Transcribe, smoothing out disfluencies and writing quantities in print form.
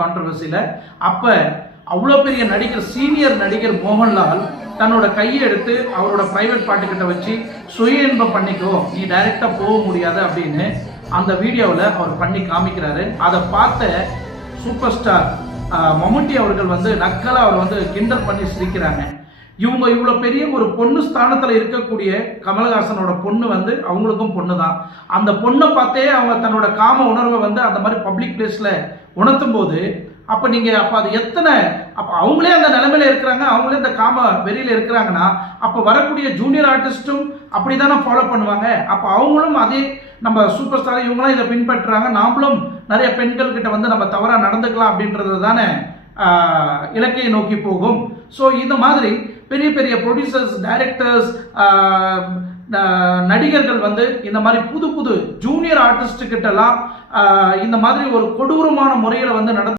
கான்ட்ரவர்சியில். அப்போ அவ்வளோ பெரிய நடிகர், சீனியர் நடிகர் மோகன்லால் தன்னோட கையை எடுத்து அவரோட ப்ரைவேட் பாட்டுக்கிட்ட வச்சு சுய இன்பம் பண்ணிக்கோ, நீ டைரெக்டாக போக முடியாது அப்படின்னு அந்த வீடியோவில் அவர் பண்ணி காமிக்கிறாரு. அதை பார்த்த சூப்பர் ஸ்டார் மம்முட்டி அவர்கள் நக்கலாக அவர் கிண்டல் பண்ணி சிரிக்கிறாங்க. இவங்க இவ்வளோ பெரிய ஒரு பொண்ணு ஸ்தானத்தில் இருக்கக்கூடிய கமலஹாசனோட பொண்ணு அவங்களுக்கும் பொண்ணு தான். அந்த பொண்ணை பார்த்தே அவங்க தன்னோட காம உணர்வை அந்த மாதிரி பப்ளிக் பிளேஸில் உணர்த்தும் போது அப்போ அது எத்தனை, அப்போ அவங்களே அந்த நிலைமையில இருக்கிறாங்க, அவங்களே இந்த காம வெறியில் இருக்கிறாங்கன்னா அப்போ வரக்கூடிய ஜூனியர் ஆர்டிஸ்ட்டும் அப்படி தானே ஃபாலோ பண்ணுவாங்க. அப்போ அவங்களும் அதே நம்ம சூப்பர் ஸ்டார் இவங்களாம் இதை பின்பற்றுறாங்க, நாமளும் நிறைய பெண்கள் கிட்ட நம்ம தவறாக நடந்துக்கலாம் அப்படின்றது தானே இலக்கையை நோக்கி போகும். ஸோ இந்த மாதிரி பெரிய பெரிய ப்ரொடியூசர்ஸ், டைரக்டர்ஸ், நடிகர்கள் இந்த மாதிரி புது புது ஜூனியர் ஆர்டிஸ்ட் கிட்டலாம் இந்த மாதிரி ஒரு கொடூரமான முறையில் நடந்து